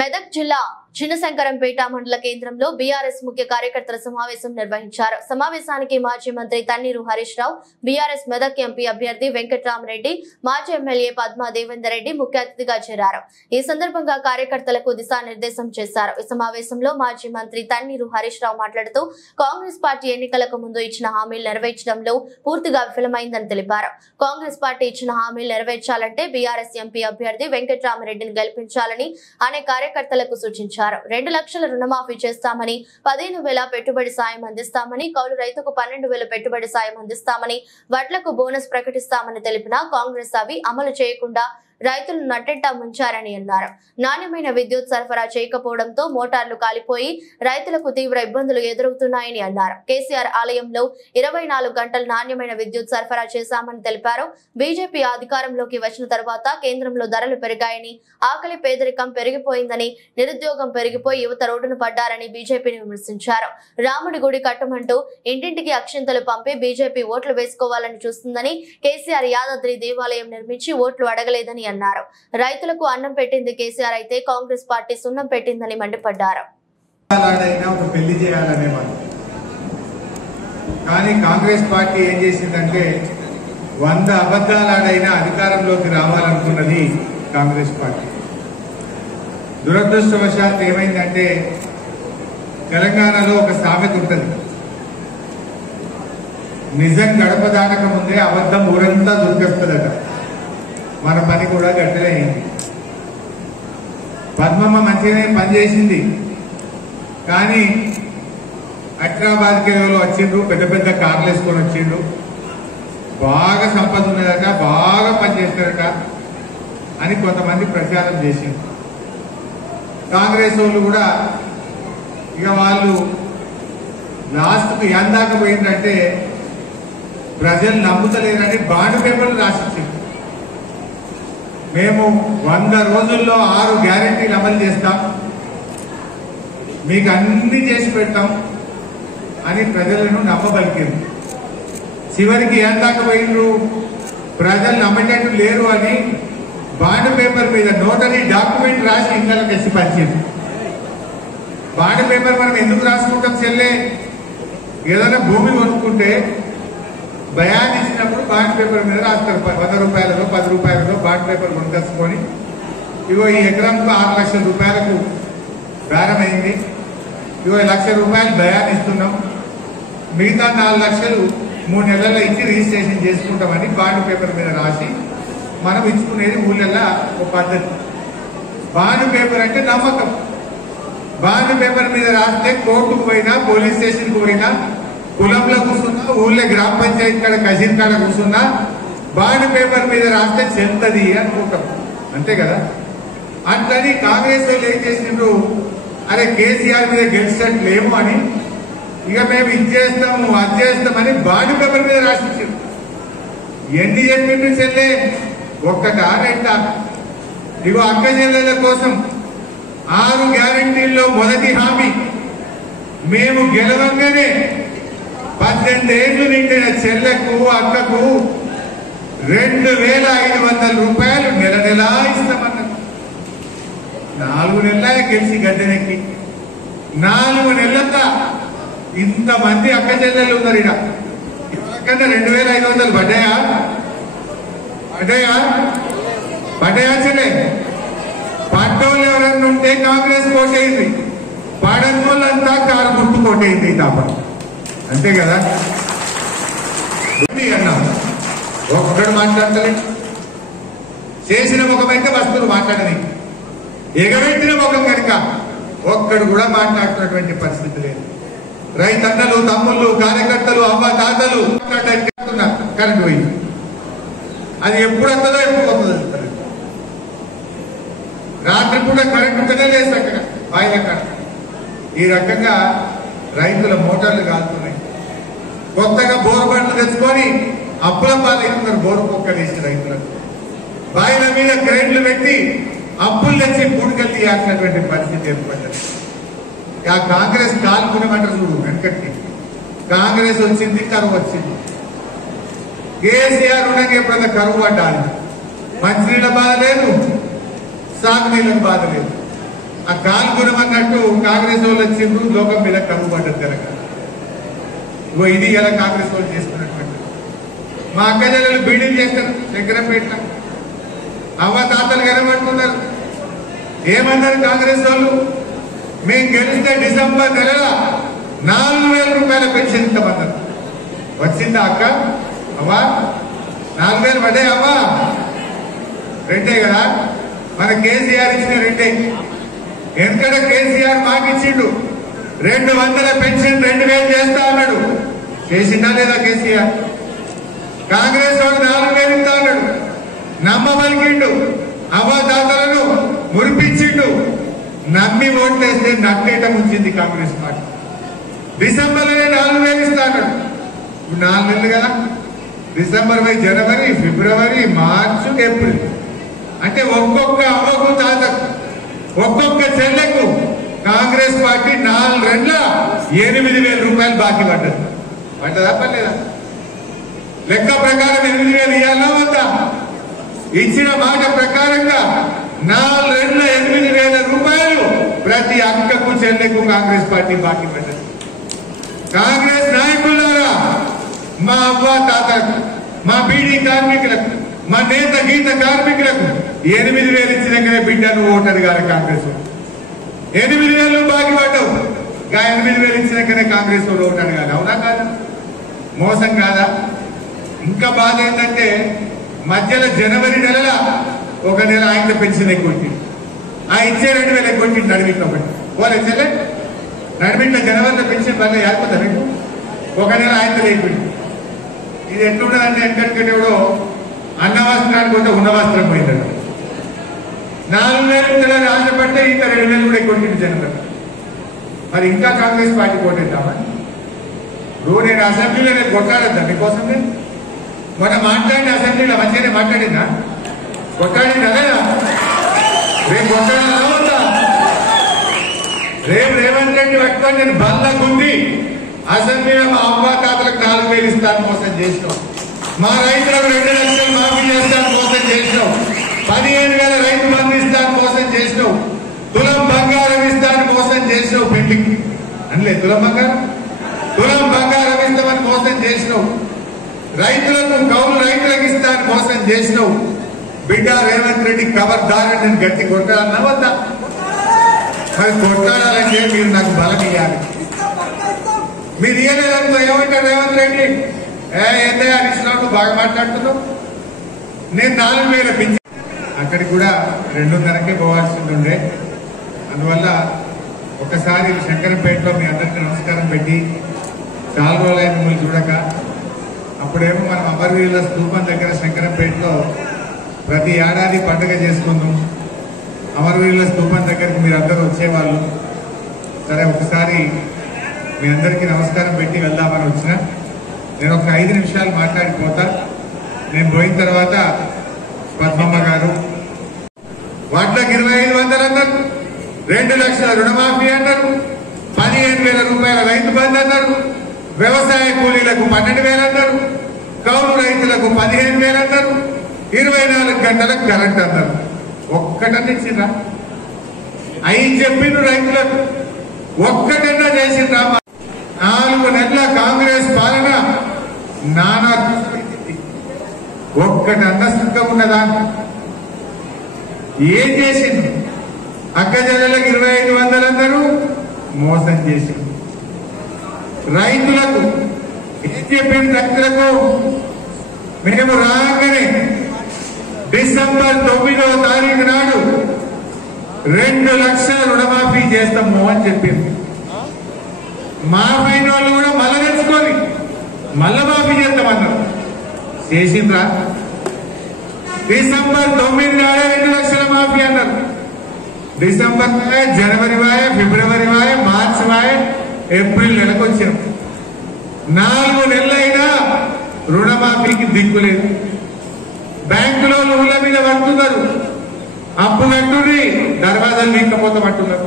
మెదక్ జిల్లా చిన్నశంకరంపేట మండల కేంద్రంలో బీఆర్ఎస్ ముఖ్య కార్యకర్తల సమావేశం నిర్వహించారు. సమావేశానికి మాజీ మంత్రి తన్నీరు హరీష్ రావు, బీఆర్ఎస్ మెదక్ ఎంపీ అభ్యర్థి వెంకట్రామరెడ్డి, మాజీ ఎమ్మెల్యే పద్మా దేవేందర్ రెడ్డి ముఖ్య అతిథిగా చేరారు. ఈ సందర్భంగా కార్యకర్తలకు దిశానిర్దేశం చేశారు. ఈ సమావేశంలో మాజీ మంత్రి తన్నీరు హరీష్ రావు మాట్లాడుతూ కాంగ్రెస్ పార్టీ ఎన్నికలకు ముందు ఇచ్చిన హామీలు నెరవేర్చడంలో పూర్తిగా విఫలమైందని తెలిపారు. కాంగ్రెస్ పార్టీ ఇచ్చిన హామీలు నెరవేర్చాలంటే బీఆర్ఎస్ ఎంపీ అభ్యర్థి వెంకట్రామరెడ్డిని గెలిపించాలని అనే కార్యకర్తలకు సూచించారు. 2 లక్షల రుణమాఫీ చేస్తామని, 15,000 పెట్టుబడి సాయం అందిస్తామని, కౌలు రైతుకు 12,000 పెట్టుబడి సాయం అందిస్తామని, వడ్లకు బోనస్ ప్రకటిస్తామని తెలిపినా కాంగ్రెస్ అవి అమలు చేయకుండా రైతులను నట్టెట్టా ముంచారని అన్నారు. నాణ్యమైన విద్యుత్ సరఫరా చేయకపోవడంతో మోటార్లు కాలిపోయి రైతులకు తీవ్ర ఇబ్బందులు ఎదురవుతున్నాయని అన్నారు. కేసీఆర్ ఆలయంలో 24 గంటలు నాణ్యమైన విద్యుత్ సరఫరా చేశామని తెలిపారు. బీజేపీ అధికారంలోకి వచ్చిన తర్వాత కేంద్రంలో ధరలు పెరిగాయని, ఆకలి పేదరికం పెరిగిపోయిందని, నిరుద్యోగం పెరిగిపోయి యువత రోడ్డును పడ్డారని బీజేపీని విమర్శించారు. రాముడి గుడి కట్టమంటూ ఇంటింటికి అక్షింతలు పంపి బీజేపీ ఓట్లు వేసుకోవాలని చూస్తుందని, కేసీఆర్ యాదాద్రి దేవాలయం నిర్మించి ఓట్లు అడగలేదని అన్నారు. రైతులకు అన్నం పెట్టింది కేసీఆర్ అయితే కాంగ్రెస్ పార్టీ సున్నం పెట్టిందని మండిపడ్డారు. కానీ కాంగ్రెస్ పార్టీ ఏం చేసిందంటే 100 అబద్ధాలాడైనా అధికారంలోకి రావాలనుకున్నది కాంగ్రెస్ పార్టీ. దురదృష్టవశాత్తు ఏమైందంటే తెలంగాణలో ఒక సామెత ఉంటుంది, నిజం గడప దాటక ముందే అబద్ధం ఊరంతా దుర్గొస్తుందట. మన పని కూడా గట్టలే అయింది. పద్మమ్మ మంచిగానే పనిచేసింది, కానీ హైదరాబాద్కి ఎవరో వచ్చిండ్రు, పెద్ద పెద్ద కార్లు వేసుకొని వచ్చిండ్రు, బాగా సంపద ఉన్నదట, బాగా పనిచేస్తారట అని కొంతమంది ప్రచారం చేసిండ్రు. కాంగ్రెస్ వాళ్ళు కూడా ఇక వాళ్ళు లాస్ట్కు ఎందాక పోయిందంటే ప్రజలు నమ్ముతలేరని బాండ్ పేపర్లు రాసిచ్చింది. మేము 100 రోజుల్లో 6 గ్యారెంటీలు అమలు చేస్తాం, మీకు అన్ని చేసి పెడతాం అని ప్రజలను నమ్మబలికింది. చివరికి ఏం దాకా పోయిండ్రు, ప్రజలు నమ్మేటట్టు లేరు అని బాండ్ పేపర్ మీద నోటరీ డాక్యుమెంట్ రాసి ఇంట్లో తెచ్చి పంచింది. బాండ్ పేపర్ మనం ఎందుకు రాసుకుంటాం చెల్లె? ఏదైనా భూమి కొనుక్కుంటే భయాన్ని ఇచ్చినప్పుడు బాండ్ పేపర్ మీద రాస్తారు. 100 రూపాయలలో 10 రూపాయలలో బాండ్ పేపర్ కొనుకొచ్చుకొని, ఇగో ఈ ఎకరంకు 6 లక్షల రూపాయలకు బేరమైంది, ఇగో 1 లక్ష రూపాయలు భయాన్ని ఇస్తున్నాం, మిగతా 4 లక్షలు 3 నెలల్లో ఇచ్చి రిజిస్ట్రేషన్ చేసుకుంటామని బాండ్ పేపర్ మీద రాసి మనం ఇచ్చుకునేది ఊళ్ళల్లో ఒక పద్ధతి. బాండ్ పేపర్ అంటే నమ్మకం. బాండ్ పేపర్ మీద రాస్తే కోర్టుకు పోయినా, పోలీస్ స్టేషన్కి పోయినా, కులంలో కూర్చున్నా, ఊళ్ళో గ్రామ పంచాయతీ కాడ కజిన్ కాడ కూర్చున్నా బాండ్ పేపర్ మీద రాస్తే చెంతది అనుకుంటాం, అంతే కదా. అట్లని కాంగ్రెస్ వాళ్ళు ఏం చేసిండ్రు, అరే కేసీఆర్ మీద గెలిచినట్లేమో అని ఇక మేము ఇది చేస్తాము అది చేస్తామని బాండ్ పేపర్ మీద రాసిచ్చారు. ఎన్ని చెప్పిండ్రు చెల్లె? 1 2 ఇగో అక్క చెల్లెల కోసం 6 గ్యారెంటీల్లో మొదటి హామీ, మేము గెలవంగానే 18 ఏళ్లు నిండిన చెల్లెకు అక్కకు 2,500 రూపాయలు నెల నెలా ఇస్తామన్నారు. 4 నెలల గెలిచి గద్దెనెక్కి 4 నెలలంతా ఇంతమంది అక్క చెల్లెళ్ళు ఉన్నారు. ఇక ఎవరికన్నా 2,500 పడ్డాయా? పడ్డాయా చెల్లె? పడ్డోళ్ళు ఎవరన్నా ఉంటే కాంగ్రెస్ కోటైంది, పడని వాళ్ళంతా కారు గుర్తు కోటైంది తప్ప, అంతే కదా. అన్నా ఒక్కడు మాట్లాడతలే, చేసిన ముఖమైతే వస్తువులు మాట్లాడని, ఎగబెట్టిన ముఖం కనుక ఒక్కడు కూడా మాట్లాడుతున్నటువంటి పరిస్థితి లేదు. రైతన్నలు, తమ్ముళ్ళు, కార్యకర్తలు, అమ్మ తాతలు మాట్లాడుతున్నారు. కరెంట్ పోయి అది ఎప్పుడు వస్తుందో ఎప్పుడు పోతుందో, రాత్రి కూడా కరెంట్ ఉంటేనే లేదు అక్కడ బాయిల కాడ. ఈ రకంగా రైతుల మోటార్లు కాలుతున్నాయి. కొత్తగా బోరు బండ్లు తెచ్చుకొని అప్పుల పాలవుతున్నారు. బోరు కుక్కలు వేసి రైతులకు బాయిల మీద కరెంట్లు పెట్టి అప్పులు తెచ్చి పూడికలు తీయాల్సినటువంటి పరిస్థితి ఏర్పడ్డది. ఆ కాంగ్రెస్ కాలుకునేమంటారు చూడు, వెనకట్టి కాంగ్రెస్ వచ్చింది, కరువు వచ్చింది. కేసీఆర్ ఉండగా ఎప్పుడైనా కరువు పడ్డాలి, మంచినీళ్ళ బాధ లేదు, సాగునీళ్ళకు బాధ లేదు. ఆ కాల్గుణం అన్నట్టు కాంగ్రెస్ వాళ్ళు వచ్చిండ్రు, లోకం మీద కరువు పడ్డది తెలంగాణ. ఇగో ఇది ఇలా కాంగ్రెస్ వాళ్ళు చేసుకున్నటువంటి. మా అక్క చెల్లెలు బీడీలు చేస్తారు శంకరంపేట, అవ్వతాతలు కనబడుతున్నారు. ఏమన్నారు కాంగ్రెస్ వాళ్ళు? మేము గెలిస్తే డిసెంబర్ నెల 4,000 రూపాయల పెన్షన్ ఇస్తామన్నారు. వచ్చిందా అక్క? అవ్వా 4,000 పడ్డాయి అవ్వా? రెండే కదా మన కేసీఆర్ ఇచ్చిన రెండే. ఎందుకంటే కేసీఆర్ మాకిచ్చిండు 200 పెన్షన్ 2,000 చేస్తా అన్నాడు. చేసిందా లేదా కేసీఆర్? కాంగ్రెస్ వాడు 4,000 ఇస్తా అన్నాడు. నమ్మబలికిండు, అవ్వదాతలను మురిపించిండు. నమ్మి ఓట్లేస్తే నట్టేట ముంచింది కాంగ్రెస్ పార్టీ. డిసెంబర్లోనే 4,000 ఇస్తా అన్నాడు. ఇప్పుడు 4 నెలలు కదా, డిసెంబర్ పై జనవరి, ఫిబ్రవరి, మార్చి, ఏప్రిల్ అంటే ఒక్కొక్క అవ్వకు తాతకు ఒక్కొక్క చెల్లెకు కాంగ్రెస్ పార్టీ 4 నెలల 8,000 రూపాయలు బాకీ పడ్డది. పడ్డదా పర్లేదా? లెక్క ప్రకారం 8,000 ఇవ్వాలా వద్దా? ఇచ్చిన మాట ప్రకారంగా 4 నెలల 8,000 రూపాయలు ప్రతి అక్కకు చెల్లెకు కాంగ్రెస్ పార్టీ బాకీ పడ్డది. కాంగ్రెస్ నాయకులారా, మా అవ్వ తాతలకు, మా బీడీ కార్మికులకు, మా నేత గీత కార్మికులకు 8,000 ఇచ్చినాకనే బిడ్డను ఓటర్ గారు కాంగ్రెస్. 8,000 బాకీ పడ్డావు, 8,000 ఇచ్చినాకనే కాంగ్రెస్ వాళ్ళు ఓటర్ గారు. అవునా కాదా? మోసం కాదా? ఇంకా బాధ ఏంటంటే మధ్యలో జనవరి నెలల ఒక నెల ఆయన పెన్షన్ ఎక్కువ ఆ ఇచ్చే 2,000 ఎక్కువ నడిమిట్లో పట్టి పోలే చెల్లె. నడిమిట్లో జనవరిలో పెన్షన్ బాగా ఏర్పడతా మీకు ఒక నెల ఆయన లేకపోయింది. ఇది ఎట్లుండదంటే ఎక్కడికంటే కూడా అన్న వస్త్రానికి పోతే ఉన్న వస్త్రం పోయిందట. 4,000 ఆశపడితే ఇంకా 2,000 కూడా ఎక్కువ జనవరి. మరి ఇంకా కాంగ్రెస్ పార్టీ కోటేద్దామా? ఇప్పుడు నేను అసెంబ్లీలో నేను కొట్లాడద్దా మీకోసమే? మొన్న మాట్లాడిన అసెంబ్లీలో మంచిగానే మాట్లాడిందా? కొట్లాడిందా లేదా? రేపు కొట్లాడాలా ఉందా? రేపు రేవంత్ రెడ్డి పట్టుకొని నేను బల్లకుంది అసెంబ్లీలో మా అవ్వతాతలకు 4,000 ఇస్తాను మోసం చేసినాం. మా రైతులకు 2 లక్షలు మాఫీ చేస్తాను మోసం చేసినాం. 15,000 రైతు బంధు ఇస్తాను మోసం చేసినావు. తులం బంగారం ఇస్తాను మోసం చేసినావు. పెళ్లికి అనలే తులం బంగారం ఇస్తామని మోసం చేసినావు. రైతులకు కౌలు రైతులకు ఇస్తాను మోసం చేసినావు. బిడ్డ రేవంత్ రెడ్డి ఖబర్దారని నేను గట్టి కొట్టాలన్నా వద్దా? మరి కొట్టాడాలంటే మీరు నాకు బలం ఇవ్వాలి. మీరు ఇవ్వలేదనుకో ఏమంటాడు రేవంత్ రెడ్డి? ఏంటే అడిగినట్టు బాగా మాట్లాడుతున్నావు. నేను 4,000 పెంచి అక్కడికి కూడా 2:30కే పోవాల్సింది ఉండే. అందువల్ల ఒకసారి శంకరంపేటలో మీ అందరికీ నమస్కారం పెట్టి చాలా రోజులైన మిమ్మల్ని చూడక. అప్పుడేమో మనం అమరవీరుల స్తూపం దగ్గర శంకరంపేటలో ప్రతి ఏడాది పండుగ చేసుకుందాం. అమరవీరుల స్తూపం దగ్గరికి మీరు అందరూ వచ్చేవాళ్ళు. సరే ఒకసారి మీ అందరికీ నమస్కారం పెట్టి వెళ్దామని వచ్చిన. నేను ఒక 5 నిమిషాలు మాట్లాడిపోతా. నేను పోయిన తర్వాత పద్మమ్మ గారు వాటికి 2,500 అన్నారు, 2 లక్షల రుణమాఫీ అన్నారు, 15,000 రూపాయల రైతు బంధు అన్నారు, వ్యవసాయ కూలీలకు 12,000 అన్నారు, కౌలు రైతులకు 15,000 అన్నారు, 24 గంటలకు కరెంట్ అన్నారు. ఒక్కటన్నిచ్చిండ్రా? 5 చెప్పిండ్రు రైతులకు, ఒక్కటన్నా చేసిండ్రా? 4 నెలల కాంగ్రెస్ పాలన నానా ఒక్కటన్నా సుఖం ఉన్నదా? ఏం చేసింది? అక్క చెల్లెలకు 2,500 అన్నారు, మోసం చేసింది. రైతులకు ఏం చెప్పింది? రైతులకు మేము రాగానే డిసెంబర్ 9వ తారీఖు నాడు 2 లక్షల రుణమాఫీ చేస్తాము అని చెప్పింది. మాఫీ వాళ్ళు కూడా మళ్ళా తెచ్చుకొని మళ్ళా మాఫీ చేస్తామన్నారు. చేసిండ్రా? డిసెంబర్ 9 నాడే 2 లక్షల మాఫీ అన్నారు. డిసెంబర్ వాయే, జనవరి వాయే, ఫిబ్రవరి వాయే, మార్చి వాయే, ఏప్రిల్ నెలకు వచ్చాం. 4 నెలలైనా రుణమాఫీకి దిక్కులేదు. బ్యాంకులో ఊళ్ళ మీద పడుతున్నారు, అప్పు కట్టుని దర్వాజాలు నీకపోతామంటున్నారు.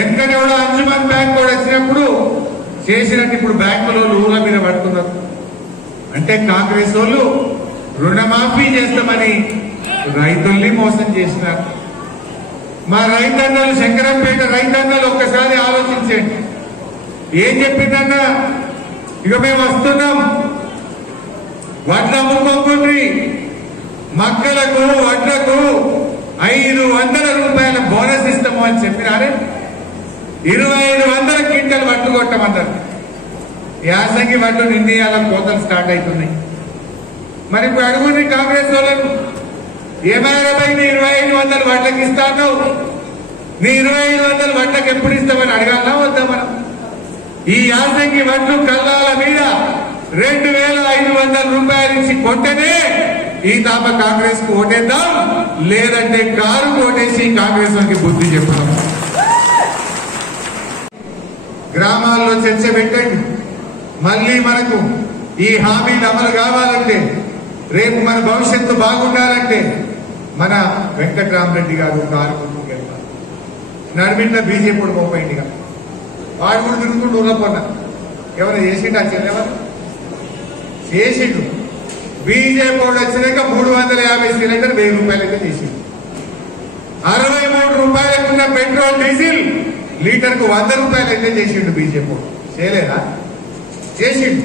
ఎందుకంటే కూడా అంజుమన్ బ్యాంక్ కూడా వచ్చినప్పుడు చేసినట్టు ఇప్పుడు బ్యాంకులో ఊళ్ళ మీద పడుతున్నారు. అంటే కాంగ్రెస్ వాళ్ళు రుణమాఫీ చేస్తామని రైతుల్ని మోసం చేసినారు. మా రైతన్నలు శంకరంపేట రైతన్నలు ఒక్కసారి ఆలోచించండి. ఏం చెప్పిందన్నా, ఇక మేము వస్తున్నాం, వడ్ల అమ్ముకోకుండ్రి, మక్కలకు వడ్లకు 500 రూపాయల బోనస్ ఇస్తాము అని చెప్పినారే. 2500 క్వింటల్ వడ్లు కొట్టమన్నారు. యాసంగి వడ్లు నిండియాల కోతలు స్టార్ట్ అవుతున్నాయి. మరి ఇప్పుడు అడుగుంది కాంగ్రెస్ వాళ్ళను, ఏమైనా నీ 2500 వడ్లకి ఇస్తాను, నీ 2500 వడ్లకి ఎప్పుడు ఇస్తామని అడగాలనా వద్దా మనం? ఈ యాసంగి వడ్లు కల్లాల మీద 2500 రూపాయలు ఇచ్చి కొంటేనే ఈ తాప కాంగ్రెస్ కు ఓటేద్దాం, లేదంటే కారు ఓటేసి కాంగ్రెస్ వారికి బుద్ధి చెప్తాం. గ్రామాల్లో చర్చ పెట్టండి. మళ్ళీ మనకు ఈ హామీలు అమలు కావాలంటే, రేపు మన భవిష్యత్తు బాగుండాలంటే మన వెంకట్రామరెడ్డి గారు కారు గుర్తుకు వెళ్తారు. నడిమిట్ల బీజేపీ పోయిందిగా వాడు కూడా తిరుగుతుంటూ ఉన్నపన్న ఎవరు చేసిండు, ఆ చెల్లెవరు చేసిండు. బీజేపీ వచ్చినాక 350 సిలిండర్ 1000 రూపాయలైతే చేసిండు. 63 రూపాయలకున్న పెట్రోల్ డీజిల్ లీటర్కు 100 రూపాయలైతే చేసిండు. బీజేపీ చేయలేదా? చేసిండు.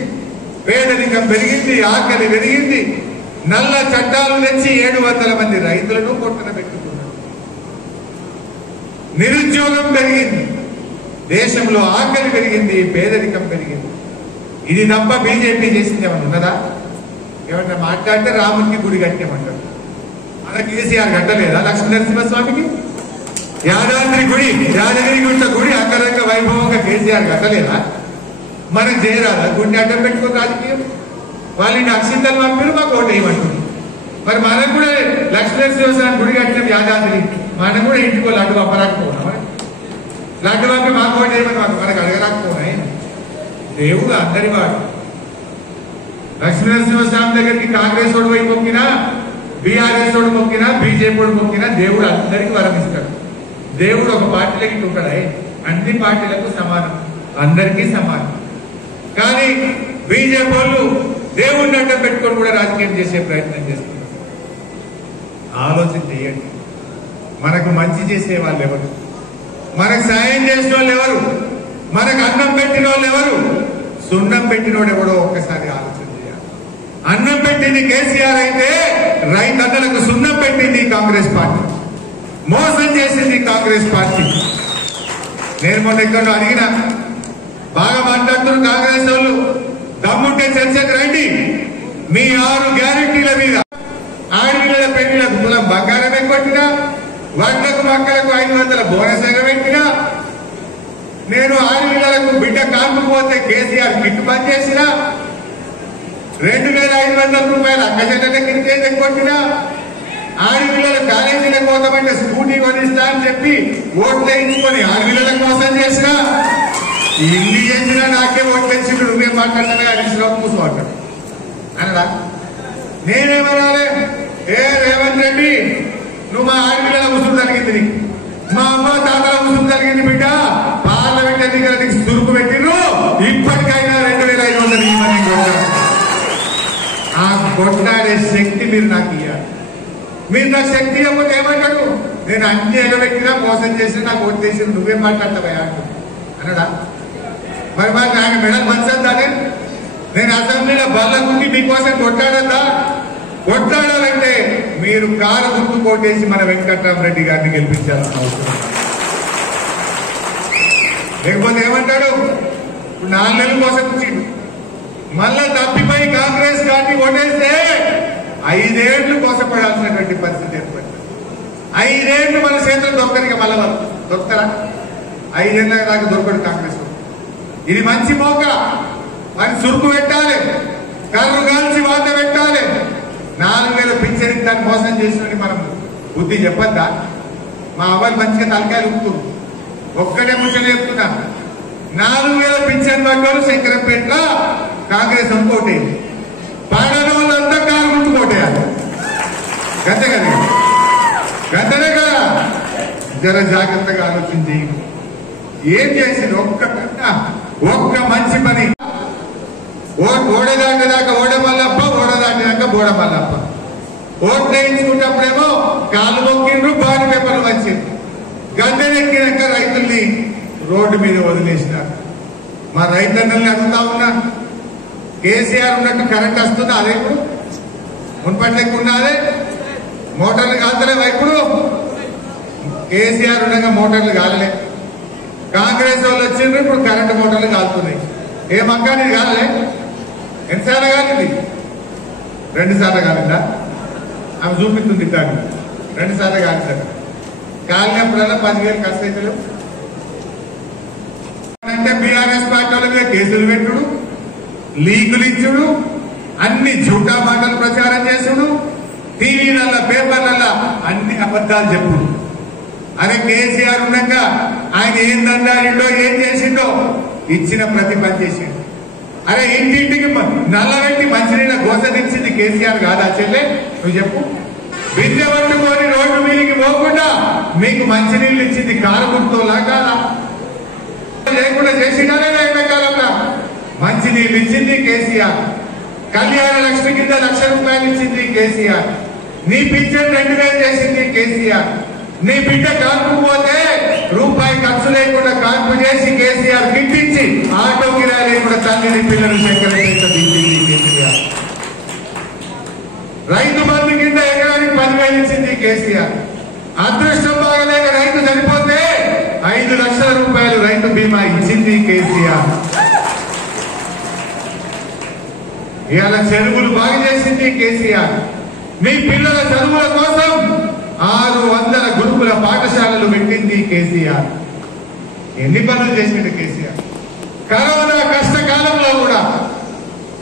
పేదరికం పెరిగింది, ఆకలి పెరిగింది, నల్ల చట్టాలు తెచ్చి 700 మంది రైతులను కొట్టన పెట్టుకున్నారు. నిరుద్యోగం పెరిగింది, దేశంలో ఆకలి పెరిగింది, పేదరికం పెరిగింది. ఇది తప్ప బీజేపీ చేసింది ఏమన్నా ఉన్నదా? ఏమన్నా మాట్లాడితే రాముడికి గుడి కట్టేమంటారు. అలా కేసీఆర్ కట్టలేదా లక్ష్మీనరసింహస్వామికి? యాదాద్రి గుడి, యాదగిరి గుట్ట గుడి అంగరంగ వైభవంగా కేసీఆర్ కట్టలేదా? మనం చేయరాదా? గుడిని అడ్డం పెట్టుకుని రాజకీయం వాళ్ళని అక్షింతలు పంపారు, మాకు ఓటు వేయమంటుంది. మరి మనం కూడా లక్ష్మీనరసింహస్వామి గుడి కట్టిన యాదాద్రి, మనం కూడా ఇంటికి లడ్డు పంపరాకపోవడం, లడ్డు పంపి మాకు ఓటు వేయమని మనకు అడగరాకపోయి. దేవుడు అందరి వాడు. లక్ష్మీనరసింహస్వామి దగ్గరికి కాంగ్రెస్ వాడు పోయి మొక్కినా, బీఆర్ఎస్ వాడు మొక్కినా, బీజేపీ వాడు మొక్కినా దేవుడు అందరికీ వరం ఇస్తాడు. దేవుడు ఒక పార్టీలకి ఉంటాడా? అన్ని పార్టీలకు సమానం, అందరికీ సమానం. కానీ బీజేపీ వాళ్ళు దేవుడిని అడ్డం పెట్టుకొని కూడా రాజకీయం చేసే ప్రయత్నం చేస్తున్నారు. ఆలోచన చేయండి. మనకు మంచి చేసే వాళ్ళు ఎవరు? మనకు సాయం చేసిన వాళ్ళు ఎవరు? మనకు అన్నం పెట్టిన వాళ్ళు ఎవరు? సున్నం పెట్టినోడు ఎవడో ఒక్కసారి ఆలోచన చేయాలి. అన్నం పెట్టింది కేసీఆర్ అయితే రైతన్నలకు సున్నం పెట్టింది కాంగ్రెస్ పార్టీ, మోసం చేసింది కాంగ్రెస్ పార్టీ. నేను మొన్న ఎక్కడో అడిగిన, బాగా మాట్లాడుతున్నారు కాంగ్రెస్ వాళ్ళు, దమ్ముంటే చర్చకు రండి. మీ 6 గ్యారెంటీల మీద ఆడపిల్లల పెళ్లిలకు తులం బంగారం ఎక్కొట్టినా, వడ్లకు మక్కలకు 500 బోనస్ ఎగబెట్టినా, నేను ఆడపిల్లలకు బిడ్డ కాకపోతే కేసీఆర్ కిట్ బంద్ చేసినా, 2500 రూపాయలు అక్కజెండ కింద ఎక్కొట్టినా, ఆడపిల్లలు కాలేజీలకు పోతామంటే స్కూటీ కొనిస్తా అని చెప్పి ఓట్లు వేయించుకొని ఆడపిల్లలకు మోసం చేసినా, ఇల్లు చేసినా నాకే ఓట్లు వేసిండు, నువ్వేం మాట్లాడతానే హరీశ్రావు కూర్చోమంటాడు అనరా? నేనేమనాలి? ఏ రేవంత్ రెడ్డి, నువ్వు మా ఆడపిల్లల ముసుగు జరిగింది, నీకు మా అమ్మ తాతల ముసుగు జరిగింది బిడ్డ, పార్లమెంట్ ఎన్నికల నీకు చురుకు పెట్టిరు, ఇప్పటికైనా 2500 ఇవ్వని కొట్టారు. ఆ కొట్లాడే శక్తి మీరు నాకు ఇవ్వాలి. మీరు నాకు శక్తి ఇవ్వకపోతే ఏమంటాడు? నేను అన్ని ఎగబెట్టినా మోసం చేసి నాకు ఓటు చేసి నువ్వేం మాట్లాడతావా అన్నాడా? మరి మాకు ఆయన మెడల్ మంచద్దానే? నేను అసెంబ్లీలో బల్లకుండి మీకోసం కొట్లాడద్దా? కొట్లాడాలంటే మీరు కారు గుర్తు కోటేసి మన వెంకట్రామరెడ్డి గారిని గెలిపించాల్సిన అవసరం. లేకపోతే ఏమంటాడు? ఇప్పుడు 4 నెలల కోసం వచ్చిండు, మళ్ళా తప్పిపోయి కాంగ్రెస్ పార్టీ ఓటేస్తే 5 ఏళ్లు కోసపడాల్సినటువంటి పరిస్థితి ఏర్పడింది. 5 ఏళ్లు మన చేతులు దొక్కరిక మళ్ళా వాళ్ళు దొక్కరా? 5 ఏళ్ళ దాకా దొరకడు కాంగ్రెస్. ఇది మంచి మోక, అని చురుకు పెట్టాలి, కర్రు కాల్చి వాత పెట్టాలి. 4000 పింఛన్ దాన్ని మోసం చేసినని మనం బుద్ధి చెప్పద్దా? మా అవ్వలు మంచిగా తలకాయలు ఉప్పుతుంది. ఒక్కటే ముచ్చట చెప్తున్నా, 4000 పింఛన్ పడ్డోళ్ళు శంకరంపేటలో కాంగ్రెస్ అనుకోటేది, పాడని వాళ్ళంతా కారు గుర్తుకోటేయాలి. గంతే కదా, గంటనే కదా. జర జాగ్రత్తగా ఆలోచించి ఏం చేసింది? ఒక్క మంచి పని. ఓడదాటిదాకా ఓడమల్లప్ప, ఓడదాటినాక బోడమల్లప్ప. ఓట్లు వేయించుకున్నప్పుడేమో కాళ్ళు మొక్కిండ్రు, బాడీ పేపర్లు వచ్చిండ్రు. గద్దెనెక్కినాక రైతుల్ని రోడ్డు మీద వదిలేసినారు. మా రైతన్నల్ని అడుగుతా ఉన్నా, కేసీఆర్ ఉన్నట్టు కరెంట్ వస్తుందా? అదే ఇప్పుడు మున్పట్లెక్కు ఉన్నదే మోటార్లు కాల్తలేవా? ఇప్పుడు కేసీఆర్ ఉండగా మోటార్లు కాలలే. కాంగ్రెస్ వాళ్ళు వచ్చిండ్రు, ఇప్పుడు కరెంటు మోటార్లు కాలుతున్నాయి. ఏ మక్కా నీది కాలలే? ఎన్నిసార్లు కాలింది? 2 సార్లు కాలిందా? ఆమె చూపిస్తుంది కానీ 2 సార్లు కాలిందట. కాలినప్పుడల్లా 10,000 ఖర్చు అవుతలేవు. అంటే బీఆర్ఎస్ పార్టీ వాళ్ళ మీద కేసులు పెట్టుడు, లీకులు ఇచ్చుడు, అన్ని జూటా మాటలు ప్రచారం చేసుడు, టీవీలల్లో పేపర్లల్లో అన్ని అబద్ధాలు చెప్పుడు. అరే కేసీఆర్ ఉండగా ఆయన ఏం దండాడిండో ఏం చేసిండో ఇచ్చిన ప్రతి పని చేసిండు. అరే ఇంటింటికి నల్లబెట్టి మంచినీళ్ళ గోసనిచ్చింది కేసీఆర్ కాదా చెల్లె? నువ్వు చెప్పు. విద్య పట్టుకొని రోడ్డు మీదకి పోకుండా మీకు మంచినీళ్ళు ఇచ్చింది కాలుగుర్తోలా కాదా? లేకుండా చేసినా లేదా? ఎండాకాలంలో మంచినీళ్ళు ఇచ్చింది కేసీఆర్. కళ్యాణ లక్ష్మి కింద 1,00,000 రూపాయలు ఇచ్చింది కేసీఆర్. నీ పింఛన్ 2,000 చేసింది కేసీఆర్. నీ బిడ్డ కాల్పుపోతే రూపాయి ఖర్చు లేకుండా కాల్పు చేసి కేసీఆర్ గిట్టించి ఆటో కిరాయి లేకుండా తల్లిని పిల్లలు సేకరించింది కేసీఆర్. రైతు బంధు కింద ఎకరానికి 10,000 ఇచ్చింది కేసీఆర్. అదృష్టం బాగలేక రైతు చనిపోతే 5 లక్షల రూపాయలు రైతు బీమా ఇచ్చింది కేసీఆర్. ఇవాళ చెరువులు బాగు చేసింది కేసీఆర్. మీ పిల్లల చదువుల కోసం 600 గురుకుల పాఠశాలలు పెట్టింది కేసీఆర్. ఎన్ని పనులు చేసింది కేసీఆర్? కరోనా కష్టకాలంలో కూడా,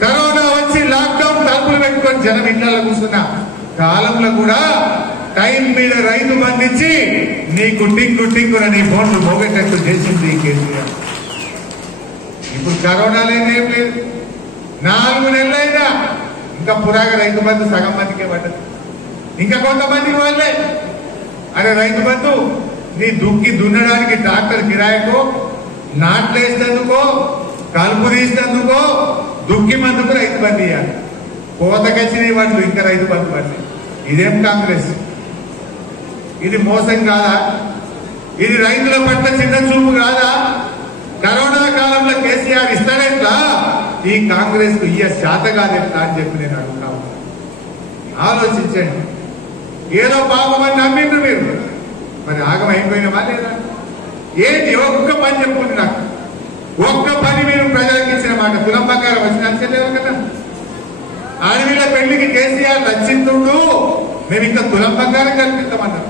కరోనా వచ్చి లాక్డౌన్ తలుపులు పెట్టుకొని జనం ఇళ్లలో కూర్చున్న కాలంలో కూడా టైం మీద రైతు బంధించి నీకు టింగున నీ ఫోన్లు మోగేటట్టు చేసింది కేసీఆర్. ఇప్పుడు కరోనా లేదేం లేదు. 4 నెలలైనా ఇంకా పురాగా రైతు బంధు సగం మందికే పడ్డది. ఇంకా కొంతమందికి వాళ్ళే. అరే రైతు బంధు నీ దున్నడానికి ట్రాక్టర్ కిరాయకో, నాట్లు వేసినందుకో, కలుపు తీసినందుకో, దుక్కి మందుకు రైతు బంధు ఇవ్వాలి. కోతకొచ్చినాయి వాళ్ళు ఇంకా రైతు బంధు పడలేదు. ఇదేం కాంగ్రెస్? ఇది మోసం కాదా? ఇది రైతుల పట్ల చిన్న చూపు కాదా? కరోనా కాలంలో కేసీఆర్ ఇస్తాడెట్లా, ఈ కాంగ్రెస్ కు ఇయ్య శాత కాదెట్లా అని చెప్పి నేను అడుగుతా ఉన్నా. ఆలోచించండి. ఏదో పాపమని నమ్మిండ్రు మీరు, మరి ఆగం అయిపోయినవా లేదా? ఏంటి ఒక్క పని చెప్పుకుంది నాకు, ఒక్క పని మీరు ప్రజలకు ఇచ్చిన మాట. తులం బంగారం వచ్చిన కదా, అడవిల పెళ్లికి కేసీఆర్ లక్షింతుడు, మేము ఇంకా తులం బంగారం కల్పిస్తామన్నారు.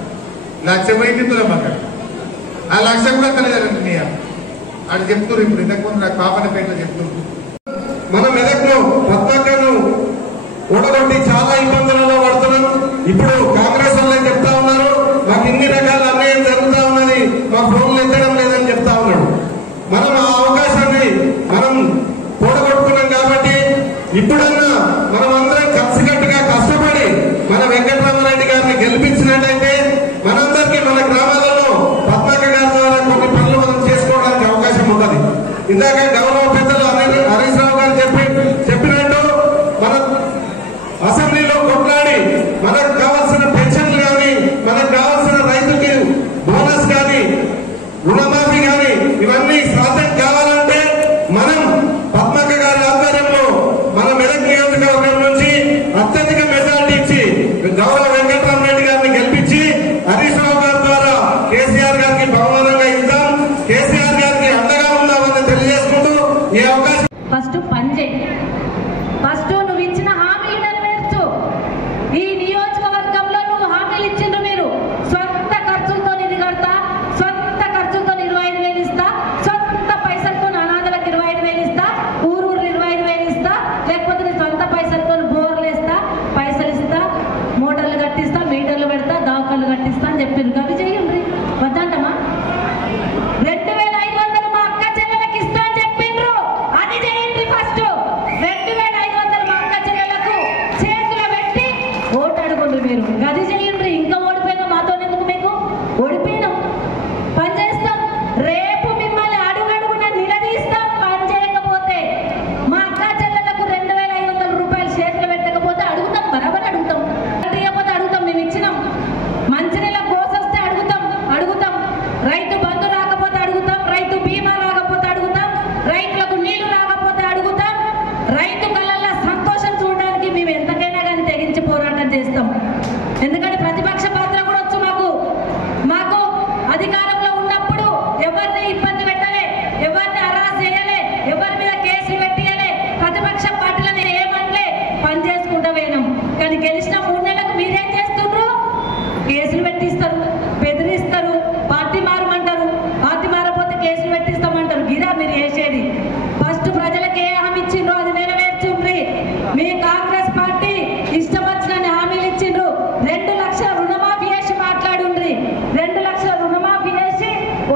1,00,000 పోయింది తులం బంగారం. ఆ 1,00,000 కూడా తెలియదండి నీ అని చెప్తున్నారు. ఇప్పుడు ఇంతకుముందు నాకు పాపనపేట చెప్తున్నారు. మన మెదక్ను పద్మకను ఓడగొట్టి చాలా ఇబ్బందులలో పడుతున్నాం. ఇప్పుడు కాంగ్రెస్ వాళ్ళే చెప్తా ఉన్నారు, మాకు ఇన్ని రకాల అన్యాయం జరుగుతా ఉన్నది, మా ఫోన్లు ఎత్తడం లేదని చెప్తా ఉన్నాడు. మనం ఆ అవకాశాన్ని మనం ఓడగొట్టుకున్నాం కాబట్టి ఇప్పుడన్నా మనం అందరం కలిసికట్టుగా కష్టపడి మన వెంకటరామరెడ్డి గారిని గెలిపించినట్టయితే మనందరికీ మన గ్రామాలలో పద్మక గారి ద్వారా కొన్ని పనులు మనం చేసుకోవడానికి అవకాశం ఉన్నది. ఇందాక గౌరవ పెద్దలు హరీష్ రావు గారు చెప్పినట్టు మన అసెంబ్లీలో కొట్లాడి మనకు కావాల్సిన పెన్షన్లు కానీ, మనకు కావాల్సిన రైతుకి బోనస్ కానీ, రుణమాఫీ కానీ ఇవన్నీ సాధ్యం కావాలంటే మనం పద్మక గారి ఆధ్వర్యంలో మన మెదక్ నియోజకవర్గం నుంచి అత్యధిక మెజార్టీ ఇచ్చి గౌరవ వెంకటరామరెడ్డి గారిని గెలిపించి హరీష్ రావు గారి ద్వారా కేసీఆర్ గారికి బహుమానంగా ఇద్దాం, కేసీఆర్ గారికి అండగా ఉందామని తెలియజేసుకుంటూ ఈ అవకాశం. ఫస్ట్ పని చేయి, ఫస్ట్ నువ్వు ఇచ్చిన హామీలు నెరవేర్చు. ఈ నియోజకవర్గంలో నువ్వు హామీలు ఇచ్చిండ్రు, మీరు సొంత ఖర్చులతో నిధి కడతా, సొంత ఖర్చులతో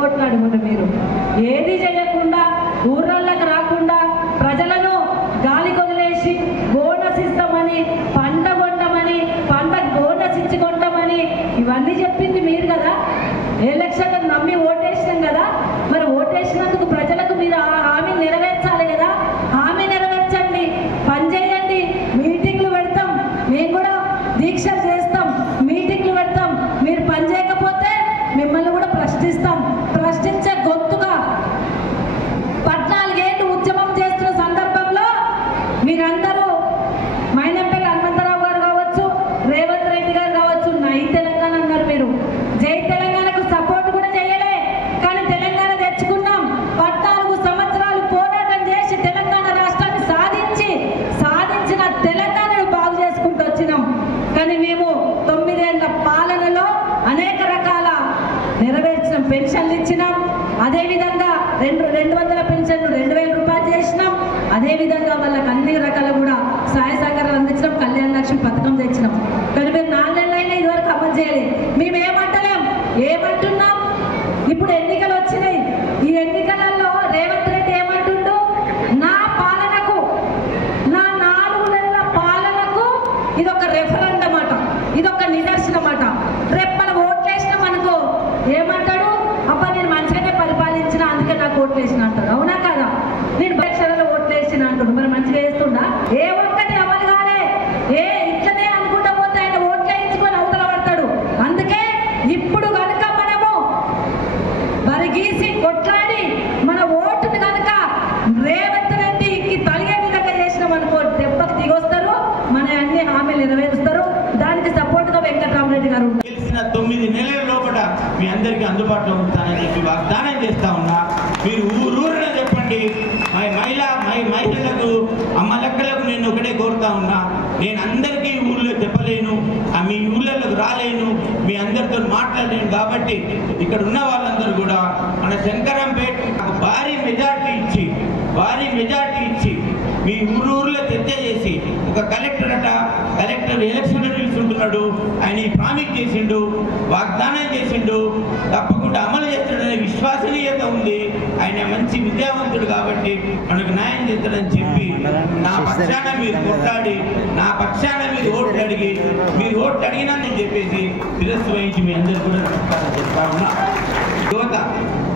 కొట్లాడుకుంటారు. మీరు ఏది చేయకుండా ఊర్లకి రాకుండా ప్రజలను గాలి కొదిలేసి బోనస్ ఇస్తామని, పంట కొంటామని, పంట బోనస్ ఇచ్చి కొంటామని ఇవన్నీ చెప్పింది మీరు కదా. ఎలక్షన్లకు నమ్మి ఓటేసినాం కదా. మరి ఓటేసినందుకు ప్రజలకు మీరు ఆ హామీ నెరవేర్చాలి కదా. హామీ నెరవేర్చండి, పని చేయండి. మీటింగ్లు పెడతాం, మేము కూడా దీక్షలు చేస్తాం, మీటింగ్లు పెడతాం. మీరు పని చేయకపోతే మిమ్మల్ని కూడా ప్రశ్నిస్తాం. ప్రశ్నించే గొంతుగా 14 ఏళ్ళు ఉద్యమం చేస్తున్న సందర్భంలో మీరందరూ మైనంపల్లి హనుమంతరావు గారు కావచ్చు, రేవంత్ రెడ్డి గారు కావచ్చు, నై తెలంగాణ అన్నారు. మీరు జై తెలంగాణకు సపోర్ట్ కూడా చేయలే. కానీ తెలంగాణ తెచ్చుకున్నాం. 14 సంవత్సరాలు పోరాటం చేసి తెలంగాణ రాష్ట్రాన్ని సాధించిన తెలంగాణను బాగు చేసుకుంటూ వచ్చినాం. కానీ మేము 9 ఏళ్ల పాలనలో అనేక రకాల నెరవేర్చినాం. పెన్షన్లు ఇచ్చినాం. అదేవిధంగా 200 పెన్షన్లు 2000 రూపాయలు చేసినాం. అదేవిధంగా వాళ్ళకి అన్ని రకాల కూడా సహాయ సహకారాలు అందించినాం. కళ్యాణ లక్ష్మి పథకం తెచ్చినాం. కానీ మీరు 4 నెలలైనా ఇదివరకు అమలు చేయాలి. మేము ఏమంటున్నాం? ఇప్పుడు ఎన్నికలు వచ్చినాయి. ఈ ఎన్నికలలో రేవంత్ రెడ్డి ఏమంటుండు? నా పాలనకు, నా 4 నెలల పాలనకు ఇదొక రెఫరెండం అట, ఇదొక నిదర్శనం అట. రేపు మనం ఓట్లేసినాం అనుకో ఏమంటాడు? అబ్బా నేను మంచిగానే పరిపాలించిన, అందుకే నాకు ఓట్లేసిన అంటాడు. అవునా కదా? నేను పరీక్షలలో ఓట్లేసిన అంటాడు. మరి మంచిగా వేస్తుండా? ఏ ఒక్కటి అమలు కాలే. ఇట్లనే అనుకుంటా పోతే ఆయన ఓట్లు వేయించుకొని అవతల పడతాడు. అందుకే ఇప్పుడు కనుక మనము బరిగీసి కొట్లాడి మన ఓటుని కనుక రేవంత్ రెడ్డికి తలిగే విధంగా చేసినాం అనుకో దెబ్బకు దిగొస్తారు. మన అన్ని హామీలు నెరవేరుస్తారు. దానికి సపోర్ట్ గా వెంకట్రామరెడ్డి గారు గెలిచిన 9 నెలల లోపల మీ అందరికీ అందుబాటులో ఉంటానని చెప్పి వాగ్దానం చేస్తా ఉన్నా. మీరు ఊరూరున చెప్పండి. మహిళలకు అమ్మలక్కలకు నేను ఒకటే కోరుతా ఉన్నా. నేను అందరికీ ఊళ్ళో చెప్పలేను, మీ ఊళ్ళలోకి రాలేను, మీ అందరితో మాట్లాడలేను. కాబట్టి ఇక్కడ ఉన్న వాళ్ళందరూ కూడా మన శంకరంపేట భారీ మెజార్టీ ఇచ్చి మీ ఊరూరులో చర్చ చేసి ఒక కలెక్టర్ ఎలక్షన్ నిలుచుంటున్నాడు. ఆయన ప్రామిస్ చేసిండు, వాగ్దానం చేసిండు, తప్పకుండా అమలు చేస్తాడనే విశ్వసనీయత ఉంది. ఆయన మంచి విద్యావంతుడు కాబట్టి మనకు న్యాయం చేస్తాడని చెప్పి నా పక్షాన మీరు కొట్లాడి, నా పక్షాన మీరు ఓట్లు అడిగినానని చెప్పేసి శిరస్సు వహించి మీ అందరూ కూడా చెప్తా ఉన్నా. యువత,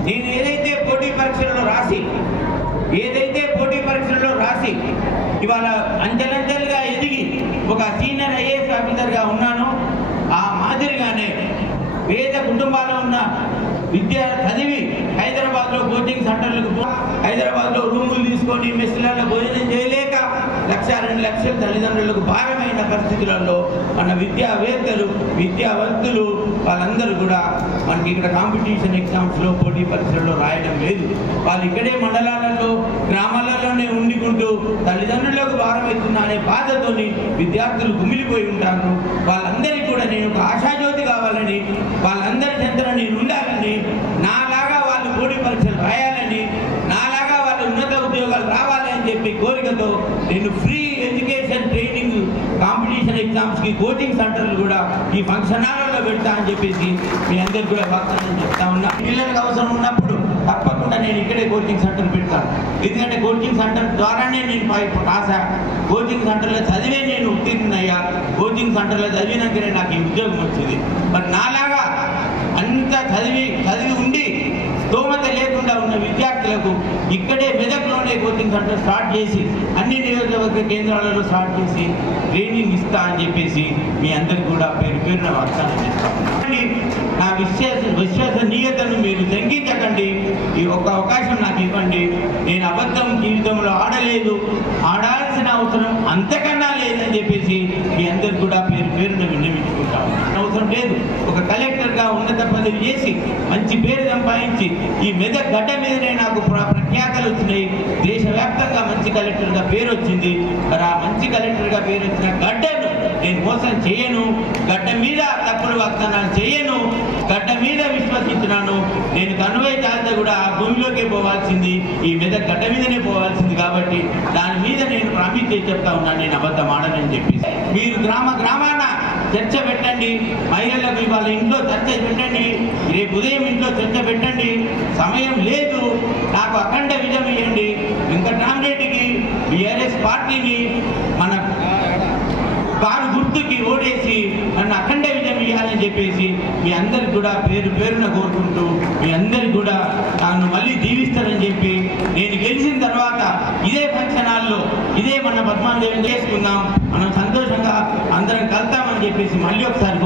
నేను ఏదైతే పోటీ పరీక్షలలో రాసి ఇవాళ అంచెలంచెలుగా ఎదిగి ఒక సీనియర్ ఐఏఎస్ ఆఫీసర్గా ఉన్నాను. ఆ మాదిరిగానే పేద కుటుంబాల్లో ఉన్న విద్య చదివి హైదరాబాద్లో కోచింగ్ సెంటర్లకు హైదరాబాద్లో రూములు తీసుకొని మెస్సులలో భోజనం చేయలేక 1-2 లక్షల తల్లిదండ్రులకు భారమైన పరిస్థితులలో మన విద్యావేత్తలు, విద్యావంతులు వాళ్ళందరూ కూడా మనకి ఇక్కడ కాంపిటీషన్ ఎగ్జామ్స్లో పోటీ పరీక్షల్లో రాయడం లేదు. వాళ్ళు ఇక్కడే మండలాలలో, గ్రామాలలోనే ఉండికుంటూ తల్లిదండ్రులకు భారం అవుతున్నా అనే బాధతోని విద్యార్థులు కుమిలిపోయి ఉంటారు. వాళ్ళందరికీ కూడా నేను ఒక ఆశాజ్యోతి కావాలని, వాళ్ళందరి చెంతన నేను ఉండాలని, నాలాగా వాళ్ళు పోటీ పరీక్షలు రాయాలని, నాలాగా వాళ్ళు ఉన్నత ఉద్యోగాలు రావాలి అని చెప్పి కోరికతో నేను free education training competition exams కి కోచింగ్ సెంటర్లు కూడా ఈ ఫంక్షన్ హాల్లో పెడతా అని చెప్పేసి మీ అందరికి కూడా వాగ్దానం చెప్తా ఉన్నా. పిల్లలకు అవసరం ఉన్నప్పుడు తప్పకుండా నేను ఇక్కడే కోచింగ్ సెంటర్ పెడతాను. ఎందుకంటే కోచింగ్ సెంటర్ ద్వారానే నేను రాసా. కోచింగ్ సెంటర్లో చదివే నేను ఉత్తీర్ణయ్యా. కోచింగ్ సెంటర్లో చదివినాకనే నాకు ఈ ఉద్యోగం వచ్చింది. మరి నాలాగా అంత చదివి ఉండి స్తోమత లేకుండా ఉన్న విద్యార్థులకు ఇక్కడే మెదక్లోనే కోచింగ్ సెంటర్ స్టార్ట్ చేసి అన్ని నియోజకవర్గ కేంద్రాలలో స్టార్ట్ చేసి ట్రైనింగ్ ఇస్తా అని చెప్పేసి మీ అందరికి కూడా పేరున వాగ్దానం చేస్తాను. నా విశ్వసనీయతను మీరు శంకించకండి. ఈ ఒక్క అవకాశం నాకు ఇవ్వండి. నేను అబద్ధం జీవితంలో ఆడలేదు, ఆడాల్సిన అవసరం అంతకన్నా లేదని చెప్పేసి మీ అందరికి కూడా పేరున విన్నవించుకుంటాను. అవసరం లేదు. ఒక కలెక్టర్గా ఉన్నత పదవి చేసి మంచి పేరు సంపాదించి ఈ మెదక్ గడ్డ మీదనే నాకు ప్రఖ్యాతలు వచ్చినాయి. దేశవ్యాప్తంగా మంచి కలెక్టర్గా పేరు వచ్చింది. మరి ఆ మంచి కలెక్టర్గా పేరు వచ్చిన గడ్డను నేను మోసం చేయను, గడ్డ మీద తప్పుడు వాగ్దానాలు చేయను, గడ్డ మీద విశ్వసించినాను. నేను కన్వే చాలితే కూడా ఆ భూమిలోకే పోవాల్సింది, ఈ మెదక్ గడ్డ మీదనే పోవాల్సింది. కాబట్టి దాని మీద నేను ప్రామిస్ చేసి చెప్తా ఉన్నాను, నేను అబద్ధం ఆడనని చెప్పి. మీరు గ్రామాన చర్చ పెట్టండి, మహిళలకు ఇవాళ ఇంట్లో చర్చ పెట్టండి, రేపు ఉదయం ఇంట్లో చర్చ పెట్టండి. సమయం లేదు, నాకు అఖండ విజయం ఇవ్వండి. వెంకట్రామరెడ్డికి బీఆర్ఎస్ పార్టీని మన కారు గుర్తుకి ఓడేసి నన్ను అఖండ విజయం ఇవ్వాలని చెప్పేసి మీ అందరికి కూడా పేరు పేరున కోరుకుంటూ మీ అందరికి కూడా నన్ను మళ్ళీ దీవిస్తారని చెప్పి, నేను గెలిచిన తర్వాత ఇదే ఫంక్షన్ హాల్లో ఇదే మన పద్మాదేవిని చేసుకుందాం, మనం సంతోషంగా అందరం కలుతామని చెప్పేసి మళ్ళీ ఒకసారి